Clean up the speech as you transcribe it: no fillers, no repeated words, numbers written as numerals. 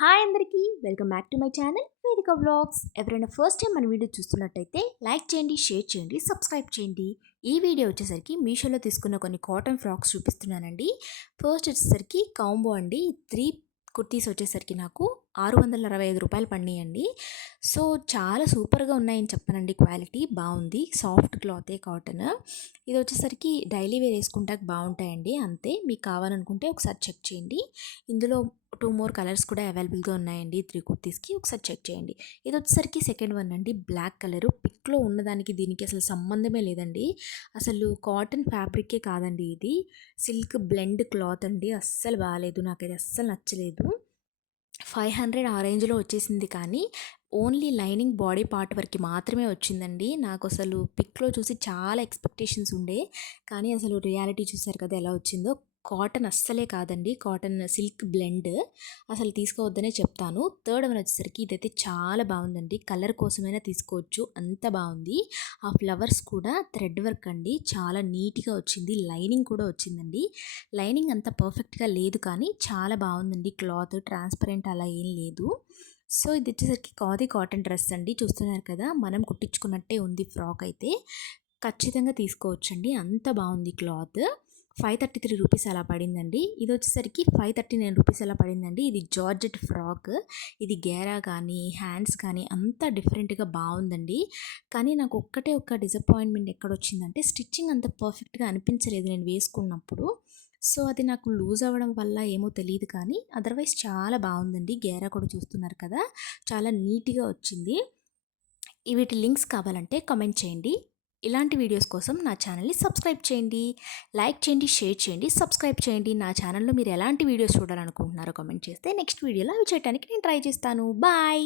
Hi అందరికీ welcome back to my channel వేదిక vlogs. ఎవరైనా ఫస్ట్ టైం మన వీడియో చూస్తున్నట్టయితే లైక్ చేయండి, షేర్ చేయండి, సబ్స్క్రైబ్ చేయండి. ఈ వీడియో వచ్చేసరికి మీషోలో తీసుకున్న కొన్ని కాటన్ ఫ్రాక్స్ చూపిస్తున్నానండి. ఫస్ట్ వచ్చేసరికి కాంబో అండి. 3 కుర్తీస్ వచ్చేసరికి నాకు 665 రూపాయలు పడినాయండి. సో చాలా సూపర్గా ఉన్నాయని చెప్పనండి. క్వాలిటీ బాగుంది, సాఫ్ట్ క్లాతే కాటన్. ఇది వచ్చేసరికి డైలీ వేర్ వేసుకుంటాక బాగుంటాయండి. అంతే, మీకు కావాలనుకుంటే ఒకసారి చెక్ చేయండి. ఇందులో 2 మోర్ కలర్స్ కూడా అవైలబుల్గా ఉన్నాయండి. 3 కుర్తీస్కి ఒకసారి చెక్ చేయండి. ఇది వచ్చేసరికి సెకండ్ వన్ అండి. Black colour. పిక్లో ఉన్నదానికి దీనికి అసలు సంబంధమే లేదండి. అసలు కాటన్ ఫ్యాబ్రికే కాదండి, ఇది సిల్క్ బ్లెండ్ క్లాత్ అండి. అస్సలు బాగాలేదు, నాకు ఇది అస్సలు నచ్చలేదు. 500 ఆ రేంజ్లో వచ్చేసింది, కానీ ఓన్లీ లైనింగ్ బాడీ పార్ట్ వరకు మాత్రమే వచ్చిందండి. నాకు అసలు పిక్లో చూసి చాలా ఎక్స్పెక్టేషన్స్ ఉండే, కానీ అసలు రియాలిటీ చూసారు కదా ఎలా వచ్చిందో. కాటన్ అస్సలే కాదండి, కాటన్ సిల్క్ బ్లెండ్. అసలు తీసుకోవద్దనే చెప్తాను. థర్డ్ వన్ వచ్చేసరికి ఇదైతే చాలా బాగుందండి. కలర్ కోసమైనా తీసుకోవచ్చు, అంత బాగుంది. ఆ ఫ్లవర్స్ కూడా థ్రెడ్ వర్క్ అండి, చాలా నీట్గా వచ్చింది. లైనింగ్ కూడా వచ్చిందండి. లైనింగ్ అంత పర్ఫెక్ట్గా లేదు, కానీ చాలా బాగుందండి. క్లాత్ ట్రాన్స్పరెంట్ అలా ఏం లేదు. సో ఇది వచ్చేసరికి కాటన్ డ్రెస్ అండి. చూస్తున్నారు కదా, మనం కుట్టించుకున్నట్టే ఉంది ఫ్రాక్ అయితే. ఖచ్చితంగా తీసుకోవచ్చండి, అంత బాగుంది క్లాత్. 533 రూపీస్ అలా పడిందండి. ఇది వచ్చేసరికి 539 రూపీస్ అలా పడిందండి. ఇది జార్జెట్ ఫ్రాక్. ఇది గేరా కానీ హ్యాండ్స్ కానీ అంతా డిఫరెంట్గా బాగుందండి. కానీ నాకు ఒక్క డిసప్పాయింట్మెంట్ ఎక్కడొచ్చిందంటే, స్టిచ్చింగ్ అంత పర్ఫెక్ట్గా అనిపించలేదు నేను వేసుకున్నప్పుడు. సో అది నాకు లూజ్ అవ్వడం వల్ల ఏమో తెలియదు, కానీ అదర్వైజ్ చాలా బాగుందండి. గేరా కూడా చూస్తున్నారు కదా, చాలా నీట్గా వచ్చింది. వీటి లింక్స్ కావాలంటే కామెంట్ చేయండి. ఇలాంటి వీడియోస్ కోసం నా ఛానల్ని సబ్స్క్రైబ్ చేయండి. లైక్ చేయండి, షేర్ చేయండి, సబ్స్క్రైబ్ చేయండి. నా ఛానల్లో మీరు ఎలాంటి వీడియోస్ చూడాలనుకుంటున్నారో కామెంట్ చేస్తే నెక్స్ట్ వీడియోలో అవి చేయడానికి నేను ట్రై చేస్తాను. బాయ్.